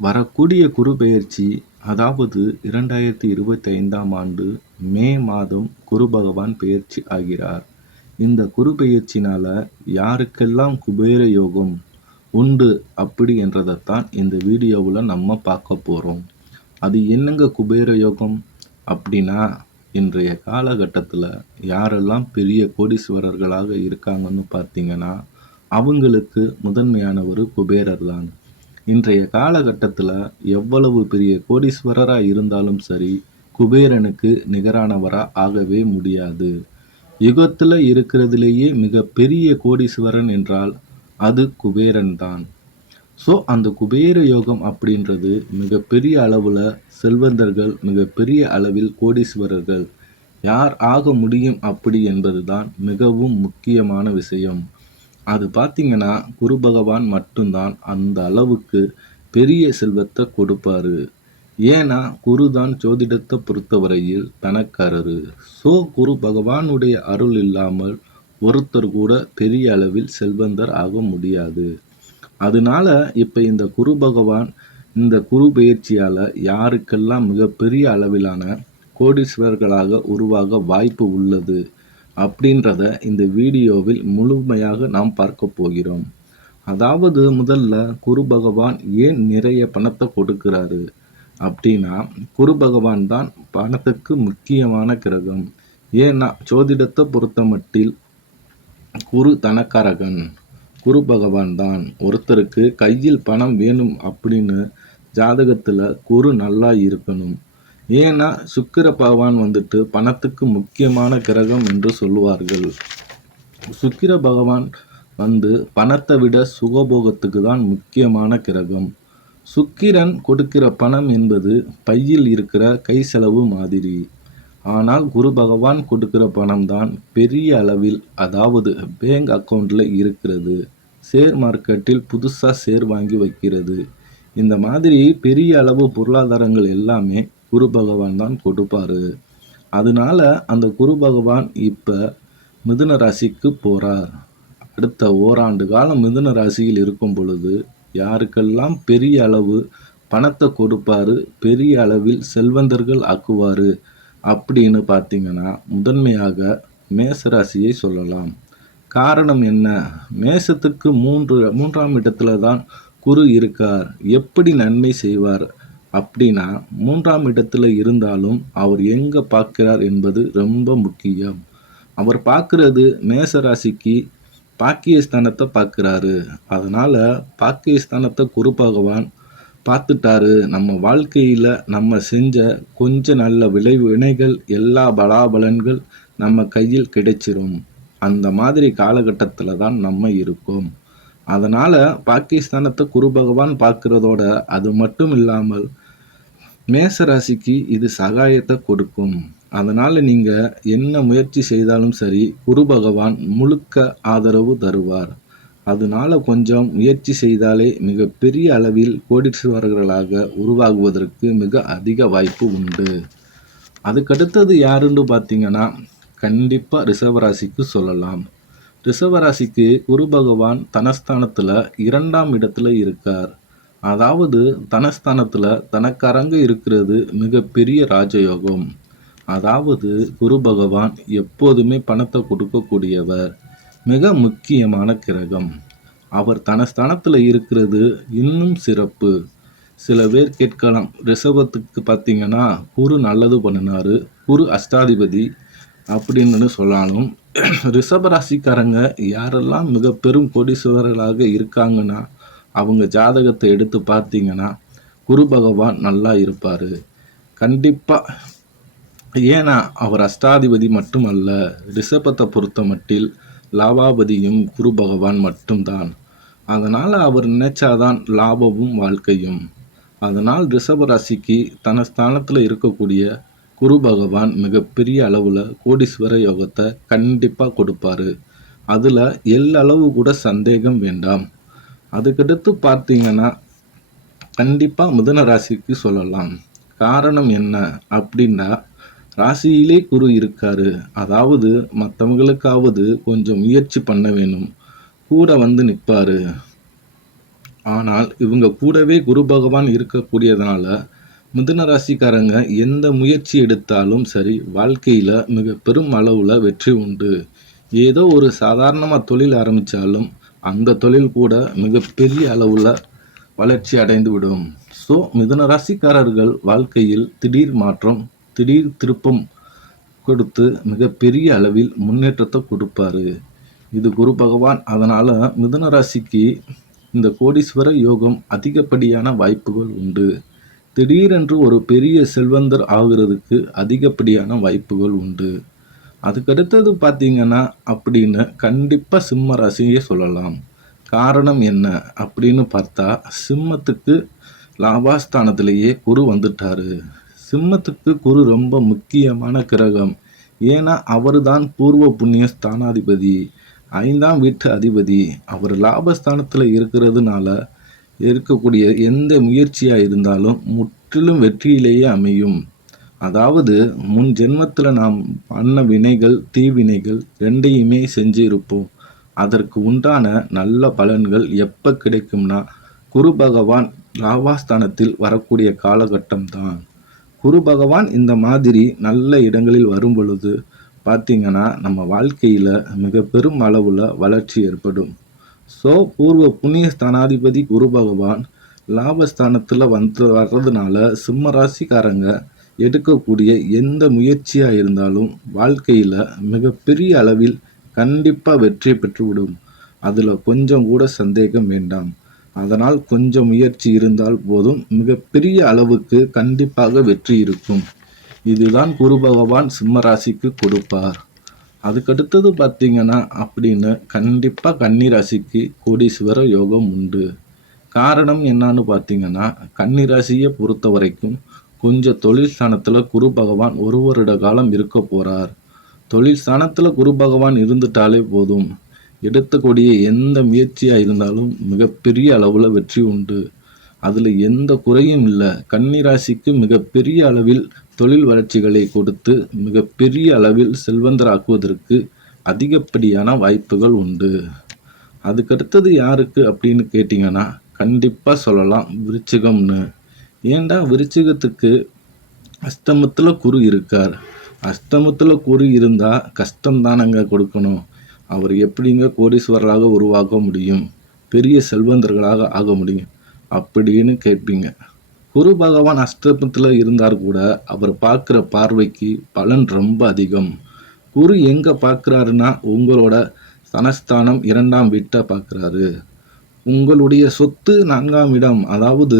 வரக்கூடிய குருபெயர்ச்சி அதாவது 2025ஆம் ஆண்டு மே மாதம் குரு பகவான் பெயர்ச்சி ஆகிறார். இந்த குரு பெயர்ச்சினால யாருக்கெல்லாம் குபேர யோகம் உண்டு அப்படி என்றதைத்தான் இந்த வீடியோவில் நம்ம பார்க்க போகிறோம். அது என்னங்க குபேர யோகம் அப்படின்னா, இன்றைய காலகட்டத்தில் யாரெல்லாம் பெரிய கோடீஸ்வரர்களாக இருக்காங்கன்னு பார்த்தீங்கன்னா, அவங்களுக்கு முதன்மையான ஒரு குபேரர் தான். இன்றைய காலகட்டத்தில் எவ்வளவு பெரிய கோடீஸ்வரராக இருந்தாலும் சரி, குபேரனுக்கு நிகரானவராக ஆகவே முடியாது. யுகத்தில் இருக்கிறதுலேயே மிக பெரிய கோடீஸ்வரன் என்றால் அது குபேரன் தான். ஸோ அந்த குபேர யோகம் அப்படின்றது மிகப்பெரிய அளவில் செல்வந்தர்கள், மிகப்பெரிய அளவில் கோடீஸ்வரர்கள் யார் ஆக முடியும் அப்படி என்பது தான் மிகவும் முக்கியமான விஷயம். அது பார்த்தீங்கன்னா குரு பகவான் மட்டும்தான் அந்த அளவுக்கு பெரிய செல்வத்தை கொடுப்பாரு. ஏன்னா குரு தான் ஜோதிடத்தை பொறுத்தவரையில் தனக்காரரு. ஸோ குரு பகவானுடைய அருள் இல்லாமல் ஒருத்தர் கூட பெரிய அளவில் செல்வந்தர் ஆக முடியாது. அதனால இப்போ இந்த குரு பகவான் இந்த குரு பெயர்ச்சியால் யாருக்கெல்லாம் மிகப்பெரிய அளவிலான கோடீஸ்வரர்களாக உருவாக வாய்ப்பு உள்ளது அப்படின்றத இந்த வீடியோவில் முழுமையாக நாம் பார்க்க போகிறோம். அதாவது முதல்ல குரு பகவான் ஏன் நிறைய பணத்தை கொடுக்கிறாரு அப்படின்னா, குரு பகவான் தான் பணத்துக்கு முக்கியமான கிரகம். ஏன்னா ஜோதிடத்தை பொறுத்த மட்டில் குரு தனக்காரகன், குரு பகவான் தான். ஒருத்தருக்கு கையில் பணம் வேணும் அப்படின்னு ஜாதகத்தில் குரு நல்லா இருக்கணும். ஏன்னா சுக்கிர பகவான் வந்துட்டு பணத்துக்கு முக்கியமான கிரகம் என்று சொல்லுவார்கள். சுக்கிர பகவான் பணத்தை விட சுகபோகத்துக்கு தான் முக்கியமான கிரகம். சுக்கிரன் கொடுக்கிற பணம் என்பது பையில் இருக்கிற கை செலவு மாதிரி. ஆனால் குரு பகவான் கொடுக்கிற பணம் தான் பெரிய அளவில், அதாவது பேங்க் அக்கௌண்ட்டில் இருக்கிறது, ஷேர் மார்க்கெட்டில் புதுசாக ஷேர் வாங்கி வைக்கிறது. இந்த மாதிரி பெரிய அளவு பொருளாதாரங்கள் எல்லாமே குரு பகவான் தான் கொடுப்பாரு. அதனால அந்த குரு பகவான் இப்போ மிதுன ராசிக்கு போகிறார். அடுத்த ஓராண்டு காலம் மிதுன ராசியில் இருக்கும் பொழுது யாருக்கெல்லாம் பெரிய அளவு பணத்தை கொடுப்பாரு, பெரிய அளவில் செல்வந்தர்கள் ஆக்குவார் அப்படின்னு பார்த்தீங்கன்னா, முதன்மையாக மேசராசியை சொல்லலாம். காரணம் என்ன? மேசத்துக்கு மூன்றாம் இடத்துல தான் குரு இருக்கார். எப்படி நன்மை செய்வார் அப்படின்னா, மூன்றாம் இடத்துல இருந்தாலும் அவர் எங்கே பார்க்கிறார் என்பது ரொம்ப முக்கியம். அவர் பார்க்கறது மேசராசிக்கு பாக்கியஸ்தானத்தை பார்க்குறாரு. அதனால் பாக்கியஸ்தானத்தை குரு பகவான் பார்த்துட்டாரு. நம்ம வாழ்க்கையில் நம்ம செஞ்ச கொஞ்ச நல்ல வினைகள் எல்லா பலாபலன்கள் நம்ம கையில் கிடைச்சிரும். அந்த மாதிரி காலகட்டத்தில் தான் நம்ம இருக்கோம். அதனால் பாக்கியஸ்தானத்தை குரு பகவான் பார்க்குறதோட அது மட்டும் இல்லாமல் மேசராசிக்கு இது சகாயத்தை கொடுக்கும். அதனால் நீங்கள் என்ன முயற்சி செய்தாலும் சரி, குரு பகவான் முழுக்க ஆதரவு தருவார். அதனால் கொஞ்சம் முயற்சி செய்தாலே மிக பெரிய அளவில் கோடீஸ்வரர்களாக உருவாகுவதற்கு மிக அதிக வாய்ப்பு உண்டு. அதுக்கடுத்தது யாருன்னு பார்த்தீங்கன்னா, கண்டிப்பாக ரிஷபராசிக்கு சொல்லலாம். ரிஷபராசிக்கு குரு பகவான் தனஸ்தானத்தில் 2ஆம் இடத்துல இருக்கார். அதாவது தனஸ்தானத்தில் தனக்கரங்க இருக்கிறது மிகப்பெரிய ராஜயோகம். அதாவது குரு பகவான் எப்போதுமே பணத்தை கொடுக்கக்கூடியவர், மிக முக்கியமான கிரகம். அவர் தனஸ்தானத்தில் இருக்கிறது இன்னும் சிறப்பு. சில பேர் கேட்கலாம், ரிஷபத்துக்கு பார்த்தீங்கன்னா குரு நல்லது பண்ணினாரு, குரு அஷ்டாதிபதி அப்படின்னு சொல்லணும். ரிஷபராசிக்காரங்க யாரெல்லாம் மிக பெரும் கோடீஸ்வரர்களாக இருக்காங்கன்னா, அவங்க ஜாதகத்தை எடுத்து பார்த்தீங்கன்னா குரு பகவான் நல்லா இருப்பார் கண்டிப்பாக. ஏன்னா அவர் அஷ்டாதிபதி மட்டுமல்ல, ரிஷபத்தை பொறுத்த மட்டில் லாபாபதியும் குரு பகவான் மட்டும்தான். அதனால் அவர் நினைச்சாதான் லாபமும் வாழ்க்கையும். அதனால் ரிஷபராசிக்கு தன ஸ்தானத்தில் இருக்கக்கூடிய குரு பகவான் மிகப்பெரிய அளவில் கோடீஸ்வர யோகத்தை கண்டிப்பாக கொடுப்பாரு. அதில் எல்லளவு கூட சந்தேகம் வேண்டாம். அதுக்கடுத்து பார்த்தீங்கன்னா கண்டிப்பாக மிதுன ராசிக்கு சொல்லலாம். காரணம் என்ன அப்படின்னா, ராசியிலே குரு இருக்காரு. அதாவது மற்றவங்களுக்காவது கொஞ்சம் முயற்சி பண்ண வேணும், கூட நிற்பாரு. ஆனால் இவங்க கூடவே குரு பகவான் இருக்கக்கூடியதுனால மிதுன ராசிக்காரங்க எந்த முயற்சி எடுத்தாலும் சரி வாழ்க்கையில் மிக பெரும் அளவில் வெற்றி உண்டு. ஏதோ ஒரு சாதாரணமாக தொழில் ஆரம்பித்தாலும் அந்த தொழில் கூட மிகப்பெரிய அளவில் வளர்ச்சி அடைந்து விடும். ஸோ மிதுன ராசிக்காரர்கள் வாழ்க்கையில் திடீர் மாற்றம், திடீர் திருப்பம் கொடுத்து மிகப்பெரிய அளவில் முன்னேற்றத்தை கொடுப்பாரு. இது குரு பகவான். அதனால் மிதுன ராசிக்கு இந்த கோடீஸ்வர யோகம் அதிகப்படியான வாய்ப்புகள் உண்டு. திடீரென்று ஒரு பெரிய செல்வந்தர் ஆகிறதுக்கு அதிகப்படியான வாய்ப்புகள் உண்டு. அதுக்கடுத்தது பார்த்தீங்கன்னா அப்படின்னு கண்டிப்பாக சிம்ம ராசியே சொல்லலாம். காரணம் என்ன அப்படின்னு பார்த்தா, சிம்மத்துக்கு லாபாஸ்தானத்திலேயே குரு வந்துட்டாரு. சிம்மத்துக்கு குரு ரொம்ப முக்கியமான கிரகம். ஏன்னா அவர் தான் பூர்வ புண்ணிய ஸ்தானாதிபதி, 5ஆம் வீட்டு அதிபதி. அவர் லாபஸ்தானத்தில் இருக்கிறதுனால இருக்கக்கூடிய எந்த முயற்சியாக இருந்தாலும் முற்றிலும் வெற்றியிலேயே அமையும். அதாவது முன் ஜென்மத்தில் நாம் பண்ண வினைகள், தீவினைகள் ரெண்டையுமே செஞ்சு இருப்போம். அதற்கு உண்டான நல்ல பலன்கள் எப்போ கிடைக்கும்னா, குரு பகவான் லாபாஸ்தானத்தில் வரக்கூடிய காலகட்டம் தான். குரு பகவான் இந்த மாதிரி நல்ல இடங்களில் வரும் பொழுது பார்த்திங்கன்னா நம்ம வாழ்க்கையில் மிக பெரும் அளவில் வளர்ச்சி ஏற்படும். ஸோ பூர்வ புண்ணிய ஸ்தானாதிபதி குரு பகவான் லாபஸ்தானத்தில் வர்றதுனால சிம்ம ராசிக்காரங்க எடுக்கக்கூடிய எந்த முயற்சியாக இருந்தாலும் வாழ்க்கையில் மிகப்பெரிய அளவில் கண்டிப்பாக வெற்றி பெற்றுவிடும். அதில் கொஞ்சம் கூட சந்தேகம் வேண்டாம். அதனால் கொஞ்சம் முயற்சி இருந்தால் போதும், மிகப்பெரிய அளவுக்கு கண்டிப்பாக வெற்றி இருக்கும். இதுதான் குரு பகவான் சிம்ம ராசிக்கு கொடுப்பார். அதுக்கடுத்தது பார்த்தீங்கன்னா அப்படின்னு கண்டிப்பாக கன்னி ராசிக்கு கோடீஸ்வர யோகம் உண்டு. காரணம் என்னன்னு பார்த்தீங்கன்னா, கன்னி ராசியை பொறுத்த வரைக்கும் கொஞ்சம் தொழில் ஸ்தானத்தில் குரு பகவான் ஒரு வருட காலம் இருக்க போகிறார். தொழில் ஸ்தானத்தில் குரு பகவான் இருந்துட்டாலே போதும், எடுத்தக்கூடிய எந்த முயற்சியாக இருந்தாலும் மிகப்பெரிய அளவில் வெற்றி உண்டு. அதில் எந்த குறையும் இல்லை. கன்னி ராசிக்கு மிகப்பெரிய அளவில் தொழில் வளர்ச்சிகளை கொடுத்து மிகப்பெரிய அளவில் செல்வந்தராக்குவதற்கு அதிகப்படியான வாய்ப்புகள் உண்டு. அதுக்கடுத்தது யாருக்கு அப்படின்னு கேட்டிங்கன்னா கண்டிப்பாக சொல்லலாம் விருச்சிகம்னு. ஏண்டா விருச்சிகத்துக்கு அஷ்டமத்தில் குரு இருக்கார். அஷ்டமத்தில் குரு இருந்தால் கஷ்டம்தானங்க கொடுக்கணும். அவர் எப்படிங்க கோடீஸ்வரராக உருவாக முடியும், பெரிய செல்வந்தர்களாக ஆக முடியும் அப்படின்னு கேட்பீங்க. குரு பகவான் அஷ்டமத்தில் இருந்தார் கூட அவர் பார்க்குற பார்வைக்கு பலன் ரொம்ப அதிகம். குரு எங்கே பார்க்குறாருன்னா உங்களோட சனஸ்தானம் 2ஆம் வீட்டை பார்க்குறாரு. உங்களுடைய சொத்து 4ஆம் இடம், அதாவது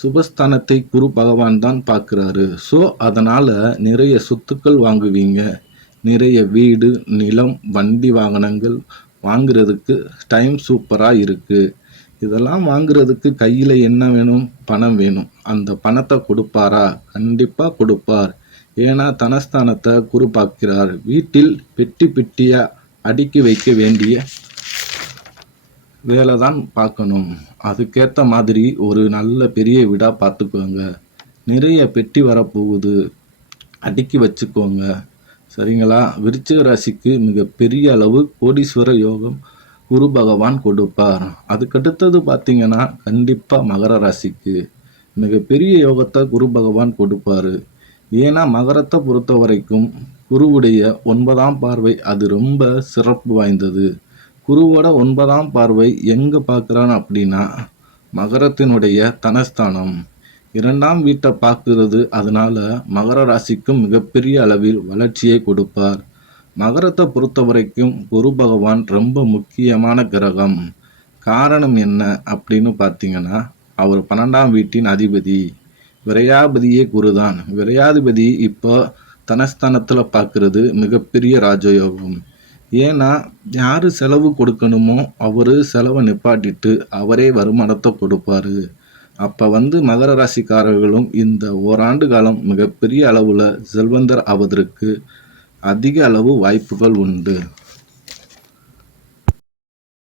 சுபஸ்தானத்தை குரு பகவான் தான் பார்க்குறாரு. ஸோ அதனால் நிறைய சொத்துக்கள் வாங்குவீங்க. நிறைய வீடு, நிலம், வண்டி வாகனங்கள் வாங்குறதுக்கு டைம் சூப்பராக இருக்குது. இதெல்லாம் வாங்குறதுக்கு கையில் என்ன வேணும்? பணம் வேணும். அந்த பணத்தை கொடுப்பாரா? கண்டிப்பாக கொடுப்பார். ஏன்னா தனஸ்தானத்தை குரு பார்க்கிறார். வீட்டில் பெட்டி பெட்டியாக அடுக்கி வைக்க வேண்டிய வேலை தான் பார்க்கணும். அதுக்கேற்ற மாதிரி ஒரு நல்ல பெரிய வீடாக பார்த்துக்கோங்க. நிறைய பெட்டி வரப்போகுது, அடுக்கி வச்சுக்கோங்க. சரிங்களா? விருச்சிக ராசிக்கு மிகப்பெரிய அளவு கோடீஸ்வர யோகம் குரு பகவான் கொடுப்பார். அதுக்கடுத்தது பார்த்தீங்கன்னா கண்டிப்பாக மகர ராசிக்கு மிகப்பெரிய யோகத்தை குரு பகவான் கொடுப்பார். ஏன்னா மகரத்தை பொறுத்த வரைக்கும் குருவுடைய 9ஆம் பார்வை அது ரொம்ப சிறப்பு வாய்ந்தது. குருவோட 9ஆம் பார்வை எங்கே பார்க்குறான் அப்படின்னா மகரத்தினுடைய தனஸ்தானம் 2ஆம் வீட்டை பார்க்கிறது. அதனால மகர ராசிக்கும் மிகப்பெரிய அளவில் வளர்ச்சியை கொடுப்பார். மகரத்தை பொறுத்த வரைக்கும் குரு பகவான் ரொம்ப முக்கியமான கிரகம். காரணம் என்ன அப்படின்னு பார்த்தீங்கன்னா, அவர் 12ஆம் வீட்டின் அதிபதி, விரையாபதியே குரு தான். விரையாதிபதி இப்போ தனஸ்தானத்தில் பார்க்கறது மிகப்பெரிய ராஜயோகம். ஏன்னா யார் செலவு கொடுக்கணுமோ அவர் செலவை நிப்பாட்டிட்டு அவரே வருமானத்தை கொடுப்பாரு. அப்போ மகர ராசிக்காரர்களும் இந்த ஓராண்டு காலம் மிகப்பெரிய அளவில் செல்வந்தர் ஆவதற்கு அதிக அளவு வாய்ப்புகள் உண்டு.